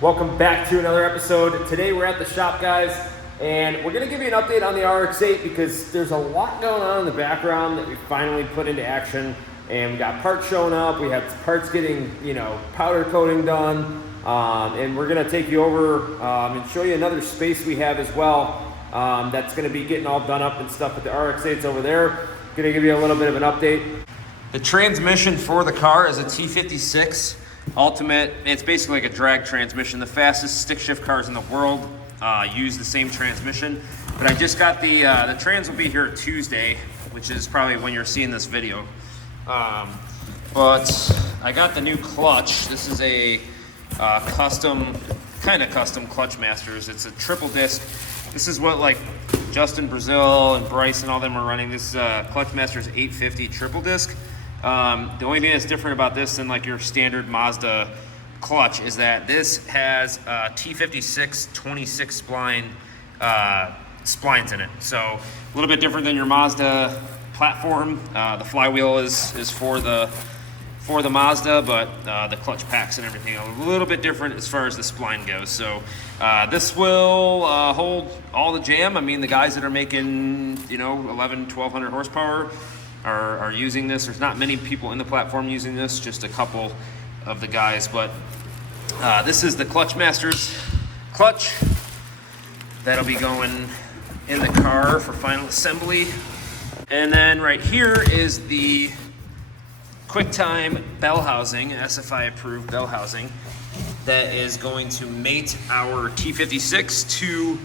Welcome back to another episode. Today we're at the shop, guys, and we're going to give you an update on the RX8 because there's a lot going on in the background that we finally put into action. And we got parts showing up, we have parts getting, powder coating done, and we're going to take you over and show you another space we have as well that's going to be getting all done up and stuff with the RX8s over there. Going to give you a little bit of an update. The transmission for the car is a T56 Ultimate. It's basically like a drag transmission. The fastest stick shift cars in the world use the same transmission. But I just got the trans will be here Tuesday, which is probably when you're seeing this video. But I got the new clutch. This is a custom Clutch Masters. It's a triple disc. This is what like Justin Brazil and Bryce and all them are running. This Clutch Masters 850 triple disc. The only thing that's different about this than like your standard Mazda clutch is that this has T56 26 spline splines in it. So a little bit different than your Mazda platform. The flywheel is for the Mazda, but the clutch packs and everything are a little bit different as far as the spline goes. So this will hold all the jam. I mean, the guys that are making 1,200 horsepower are using this. There's not many people in the platform using this, just a couple of the guys. But this is the Clutch Masters clutch that'll be going in the car for final assembly. And then right here is the QuickTime bell housing, SFI approved bell housing, that is going to mate our T56 to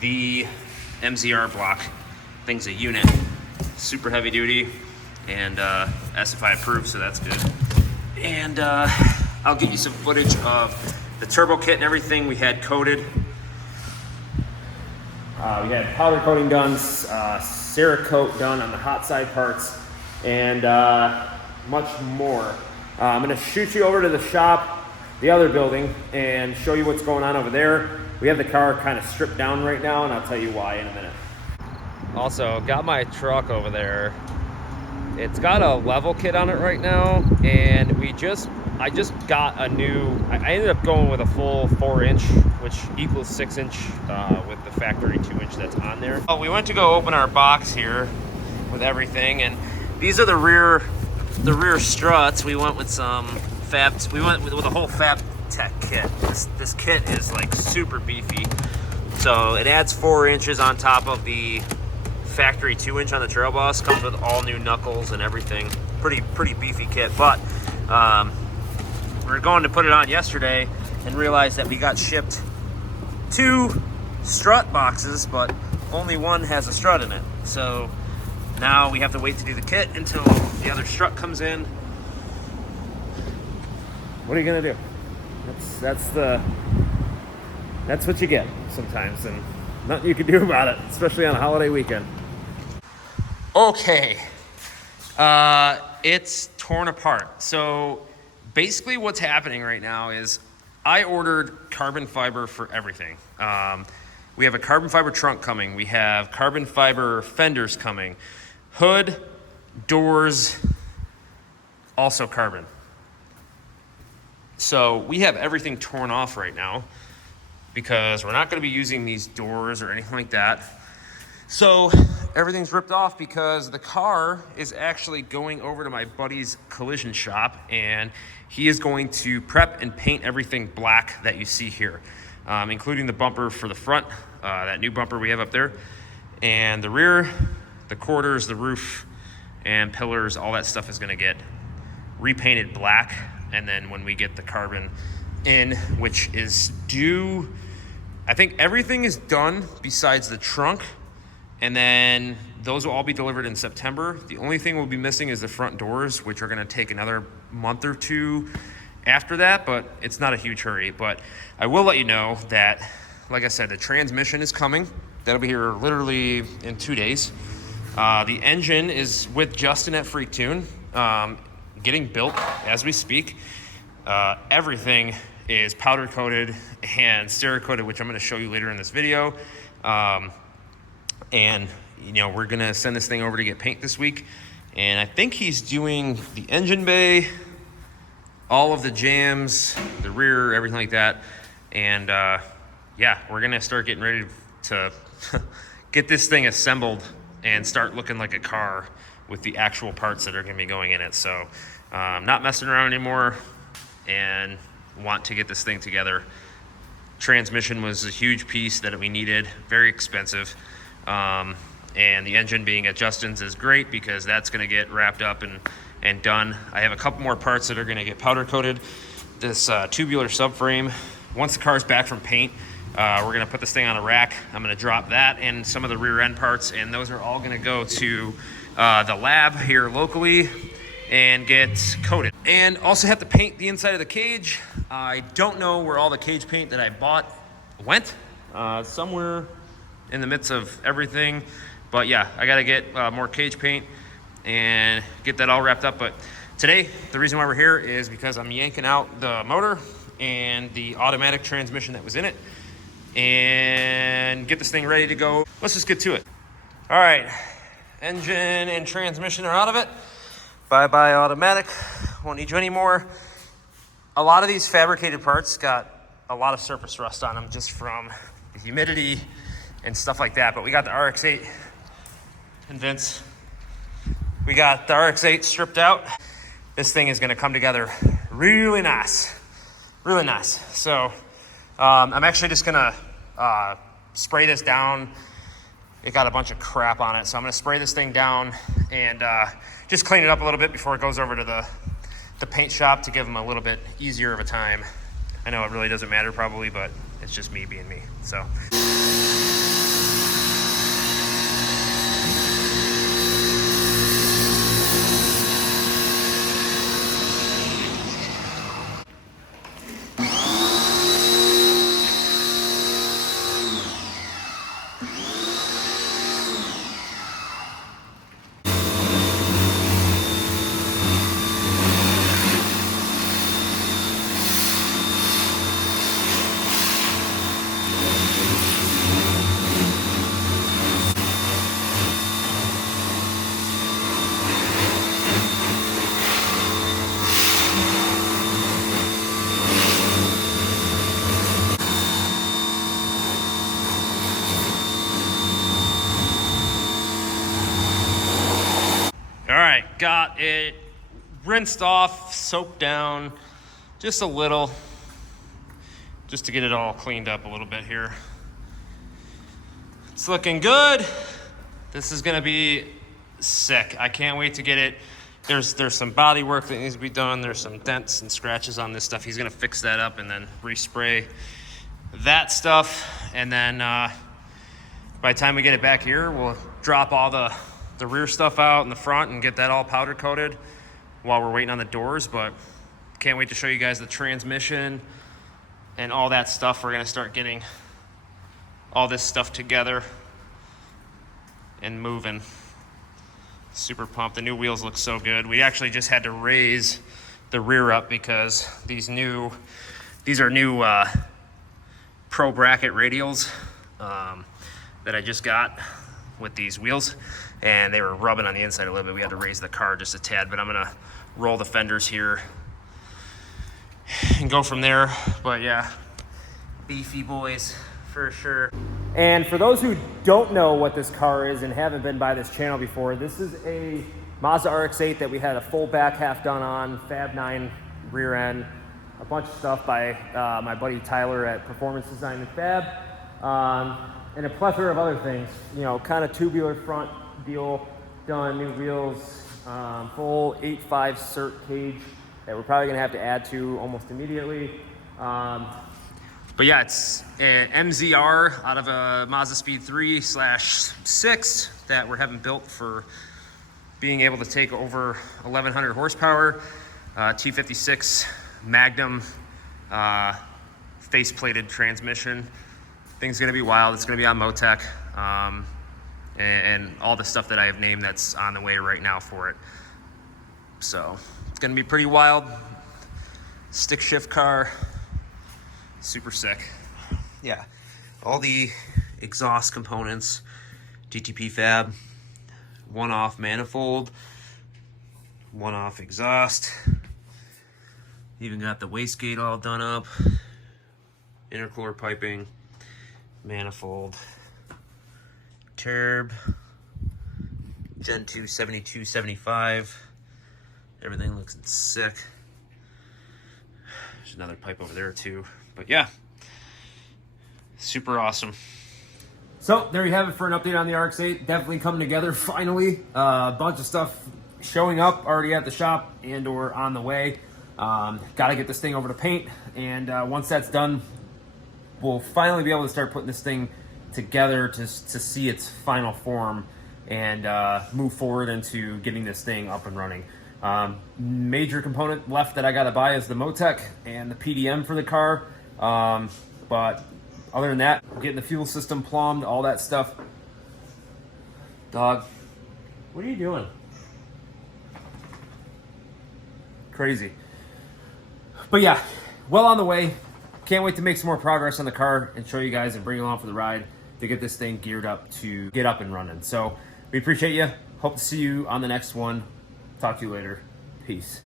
the MZR block. Thing's a unit, super heavy duty, and SFI approved, so that's good. And I'll get you some footage of the turbo kit and everything we had coated. We had powder coating done, Cerakote done on the hot side parts, and much more. I'm going to shoot you over to the shop, the other building, and show you what's going on over there. We have the car kind of stripped down right now, and I'll tell you why in a minute. Also, got my truck over there. It's got a level kit on it right now, and I just got a new, I ended up going with a full 4-inch, which equals 6-inch with the factory 2-inch that's on there. Oh, we went to go open our box here with everything, and these are the rear struts. We went with some we went with a whole Fab Tech kit. This kit is like super beefy. So it adds 4 inches on top of the factory 2-inch on the trail boss. Comes with all new knuckles and everything. Pretty beefy kit. But we were going to put it on yesterday and realized that we got shipped 2 strut boxes, but only one has a strut in it. So now we have to wait to do the kit until the other strut comes in. What are you gonna do? That's what you get sometimes, and nothing you can do about it, especially on a holiday weekend. Okay, it's torn apart. So basically what's happening right now is I ordered carbon fiber for everything. We have a carbon fiber trunk coming. We have carbon fiber fenders coming. Hood, doors, also carbon. So we have everything torn off right now because we're not going to be using these doors or anything like that. So everything's ripped off because the car is actually going over to my buddy's collision shop, and he is going to prep and paint everything black that you see here, including the bumper for the front, that new bumper we have up there, and the rear, the quarters, the roof, and pillars. All that stuff is going to get repainted black. And then when we get the carbon in, which is due, I think everything is done besides the trunk, and then those will all be delivered in September. The only thing we'll be missing is the front doors, which are gonna take another month or two after that, but it's not a huge hurry. But I will let you know that, like I said, the transmission is coming. That'll be here literally in 2 days. The engine is with Justin at Freak Tune. Getting built as we speak. Everything is powder coated and Cerakoted, which I'm going to show you later in this video. And we're going to send this thing over to get paint this week. And I think he's doing the engine bay, all of the jams, the rear, everything like that. And yeah, we're gonna start getting ready to get this thing assembled and start looking like a car with the actual parts that are gonna be going in it. So not messing around anymore and want to get this thing together. Transmission was a huge piece that we needed, very expensive. And the engine being at Justin's is great because that's gonna get wrapped up and done. I have a couple more parts that are gonna get powder coated. This tubular subframe, once the car's back from paint, we're gonna put this thing on a rack. I'm gonna drop that and some of the rear end parts, and those are all gonna go to the lab here locally and get coated. And also have to paint the inside of the cage. I don't know where all the cage paint that I bought went. Somewhere in the midst of everything. But yeah, I gotta get more cage paint and get that all wrapped up. But today, the reason why we're here is because I'm yanking out the motor and the automatic transmission that was in it and get this thing ready to go. Let's just get to it. All right, engine and transmission are out of it. Bye-bye automatic, won't need you anymore. A lot of these fabricated parts got a lot of surface rust on them just from the humidity and stuff like that. But we got the Rx8, and Vince, we got the Rx8 stripped out. This thing is gonna come together really nice, really nice. So I'm actually just gonna spray this down. It got a bunch of crap on it, so I'm gonna spray this thing down and just clean it up a little bit before it goes over to the paint shop to give them a little bit easier of a time. I know it really doesn't matter probably, but it's just me being me, so. All right, got it rinsed off, soaked down just a little, just to get it all cleaned up a little bit here. It's looking good. This is gonna be sick. I can't wait to get it. There's some body work that needs to be done. There's some dents and scratches on this stuff. He's gonna fix that up and then respray that stuff. And then by the time we get it back here, we'll drop all the rear stuff out in the front and get that all powder coated while we're waiting on the doors. But can't wait to show you guys the transmission and all that stuff. We're gonna start getting all this stuff together and moving. Super pumped. The new wheels look so good. We actually just had to raise the rear up because these are new pro bracket radials that I just got with these wheels, and they were rubbing on the inside a little bit. We had to raise the car just a tad, but I'm gonna roll the fenders here and go from there. But yeah, beefy boys for sure. And for those who don't know what this car is and haven't been by this channel before, this is a Mazda Rx8 that we had a full back half done on, Fab 9 rear end, a bunch of stuff by my buddy Tyler at Performance Design and Fab, and a plethora of other things, you know, kind of tubular front deal done, new wheels, full 8.5 cert cage that we're probably gonna have to add to almost immediately. But yeah, it's an MZR out of a Mazda Speed 3/6 that we're having built for being able to take over 1100 horsepower, T56 Magnum face-plated transmission. Thing's gonna be wild. It's gonna be on Motec, and all the stuff that I have named that's on the way right now for it. So it's gonna be pretty wild. Stick shift car, super sick. Yeah, all the exhaust components, DTP Fab, one-off manifold, one-off exhaust. Even got the wastegate all done up. intercooler piping, manifold, turb, Gen 2 7275. Everything looks sick. There's another pipe over there too. But yeah, super awesome. So there you have it for an update on the RX8. Definitely coming together finally. A bunch of stuff showing up already at the shop and or on the way. Got to get this thing over to paint, and once that's done, we'll finally be able to start putting this thing together to see its final form and move forward into getting this thing up and running. Major component left that I got to buy is the Motec and the PDM for the car. But other than that, we're getting the fuel system plumbed, all that stuff. Dog, what are you doing? Crazy. But yeah, well on the way. Can't wait to make some more progress on the car and show you guys and bring you along for the ride to get this thing geared up to get up and running. So we appreciate you. Hope to see you on the next one. Talk to you later. Peace.